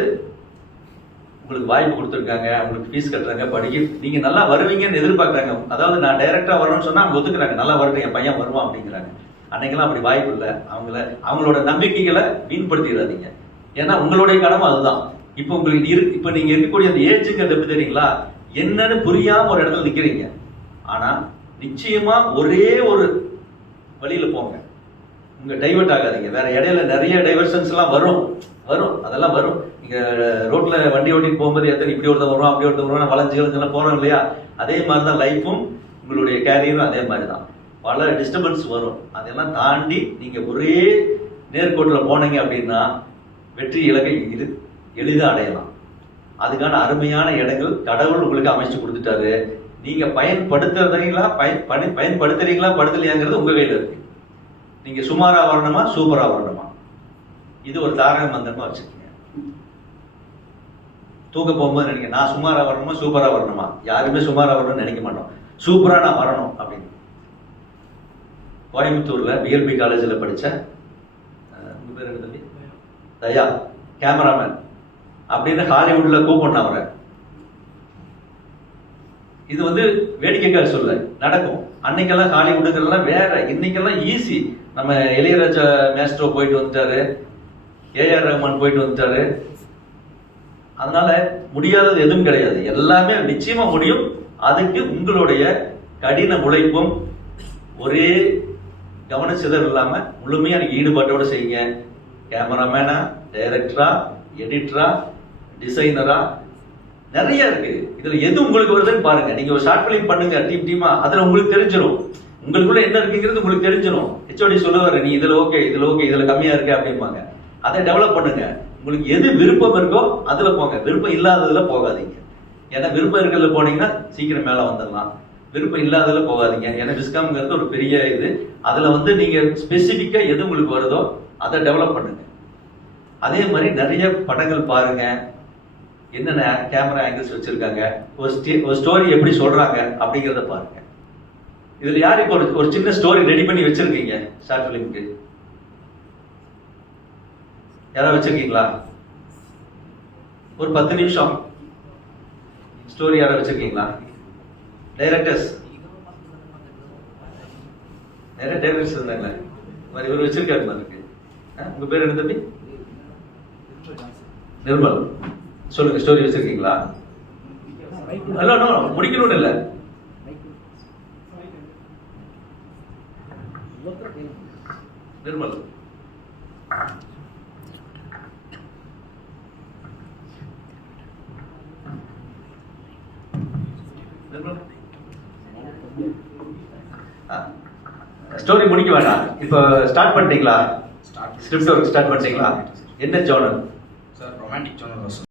உங்களுக்கு வாய்ப்பு கொடுத்துருக்காங்க, உங்களுக்கு ஃபீஸ் கட்டுறாங்க, படிக்க நீங்க நல்லா வருவீங்கன்னு எதிர்பார்க்குறாங்க. அதாவது நான் டைரக்டா வரணும்னு சொன்னா அவங்க ஒத்துக்கிறாங்க, நல்லா வருது என் பையன் வருவான் அப்படிங்கிறாங்க. அன்னைக்கெல்லாம் அப்படி வாய்ப்பு இல்லை. அவங்களோட நம்பிக்கைகளை வீண்படுத்திடாதீங்க. ஏன்னா உங்களுடைய கடமை அதுதான். இப்போ உங்களுக்கு இப்போ நீங்க இருக்கக்கூடிய அந்த ஏஜுங்கிறது எப்படி தெரியுங்களா, என்னன்னு புரியாம ஒரு இடத்துல நிக்கிறீங்க. ஆனா நிச்சயமா ஒரே ஒரு வழியில போங்க, உங்க டைவர்ட் ஆகாதீங்க. வேற இடையில நிறைய டைவர்ஷன்ஸ் எல்லாம் வரும், அதெல்லாம் வரும். நீங்க ரோட்ல வண்டி ஓட்டிட்டு போகும்போது எத்தனை இப்படி ஒருத்தன் வரும், அப்படி ஒருத்தன் வரும், வளைஞ்சு எல்லாம் போறோம் இல்லையா, அதே மாதிரிதான் லைஃபும் உங்களுடைய கேரியரும் அதே மாதிரிதான். பல டிஸ்டர்பன்ஸ் வரும். அதெல்லாம் தாண்டி நீங்க ஒரே நேர்கோட்டுல போனீங்க அப்படின்னா வெற்றி இலக்கை எளிதாக அடையலாம். அதுக்கான அருமையான இடங்கள் கடவுள் உங்களுக்கு அமைச்சு கொடுத்துட்டாரு. நீங்க பயன்படுத்துறீங்களா படுத்தலையாங்கிறது உங்க கையில இருக்கு. நீங்க சுமாரா வரணுமா சூப்பரா வரணுமா, இது ஒரு தாரக மந்திரமா வச்சுக்கோங்க. தூக்க போகும்போது நினைக்க, நான் சுமாரா வரணுமா சூப்பரா வரணுமா. யாருமே சுமாரா வரணும்னு நினைக்க மாட்டோம், சூப்பரா நான் வரணும் அப்படின்னு. கோயம்புத்தூர்ல பிஎல்பி காலேஜில் படிச்ச உங்க பேர் என்ன தம்பி? தயா, கேமராமேன் அப்படின்னு ஹாலிவுட்ல கூப்பிடணும் அவரை. இது வந்து வேடிக்கைக்காக சொல்ல நடக்கும். அன்னைக்கெல்லாம் ஹாலிவுட்டுக்கெல்லாம் வேற, இன்னைக்கெல்லாம் ஈஸி. நம்ம இளையராஜா மேஸ்ட்ரோ போயிட்டு வந்துட்டாரு, ஏஆர் ரஹ்மான் போயிட்டு வந்துட்டாரு. அதனால முடியாதது எதுவும் கிடையாது, எல்லாமே நிச்சயமா முடியும். அதுக்கு உங்களுடைய கடின உழைப்பும் ஒரே கவனச்சிதறல் இல்லாம முழுமையா நீங்க ஈடுபாட்டோட செய்யுங்க. கேமராமேனா, டைரக்டரா, எடிட்டரா, டிசைனரா, நிறைய இருக்கு. இதுல எது உங்களுக்கு வருதுன்னு பாருங்க. நீங்க ஒரு ஷார்ட் பிலிம் பண்ணுங்க டீமா, அதுல உங்களுக்கு தெரிஞ்சிடும் உங்களுக்குள்ள என்ன இருக்குங்கிறது உங்களுக்கு தெரிஞ்சிடும். ஹெச்ஓடி சொல்லுவாரு, நீ இதுல ஓகே, இதுல கம்மியா இருக்கு அப்படிம்பாங்க. அதை டெவலப் பண்ணுங்க. உங்களுக்கு எது விருப்பம் இருக்கோ அதுல போங்க, விருப்பம் இல்லாததுல போகாதீங்க. ஏன்னா விருப்பம் இருக்கிறதுல போனீங்கன்னா சீக்கிரம் மேல வந்துடலாம், விருப்பம் இல்லாததுல போகாதீங்க. ஏன்னா விஸ்காம்ங்கிறது ஒரு பெரிய இது. அதுல வந்து நீங்க ஸ்பெசிபிக்கா எது உங்களுக்கு வருதோ அதை டெவலப் பண்ணுங்க. அதே மாதிரி நிறைய படங்கள் பாருங்க, என்னென்ன கேமரா ஆங்கிள்ஸ் வச்சிருக்காங்க, ஒரு ஸ்டோரி எப்படி சொல்றாங்க அப்படிங்கிறத பாருங்க. இதுல யாரு இப்போ ஒரு சின்ன ஸ்டோரி ரெடி பண்ணி வச்சிருக்கீங்க ஷார்ட் பிலிமுக்கு? யாராவது வச்சிருக்கீங்களா? ஒரு 10 நிமிஷம் ஸ்டோரி யாராவது வச்சிருக்கீங்களா? டைரக்டர்ஸ், நிறைய டைரக்டர்ஸ் இருந்தாங்களே, இவர் வச்சிருக்காரு மாதிரி இருக்கு. உங்க பேர் என்ன தம்பி? நிர்மல். சொல்லுங்க, ஸ்டோரி வச்சிருக்கீங்களா? முடிக்கணும்னு இல்ல, நிர்மல். ஸ்டோரி முடிக்க வேண்டாம், இப்போ ஸ்டார்ட் பண்ணிட்டீங்களா? ஸ்கிரிப்ட் ஒர்க் ஸ்டார்ட் பண்ணிட்டீங்களா? என்ன ஜானர்? Sir romantic genre.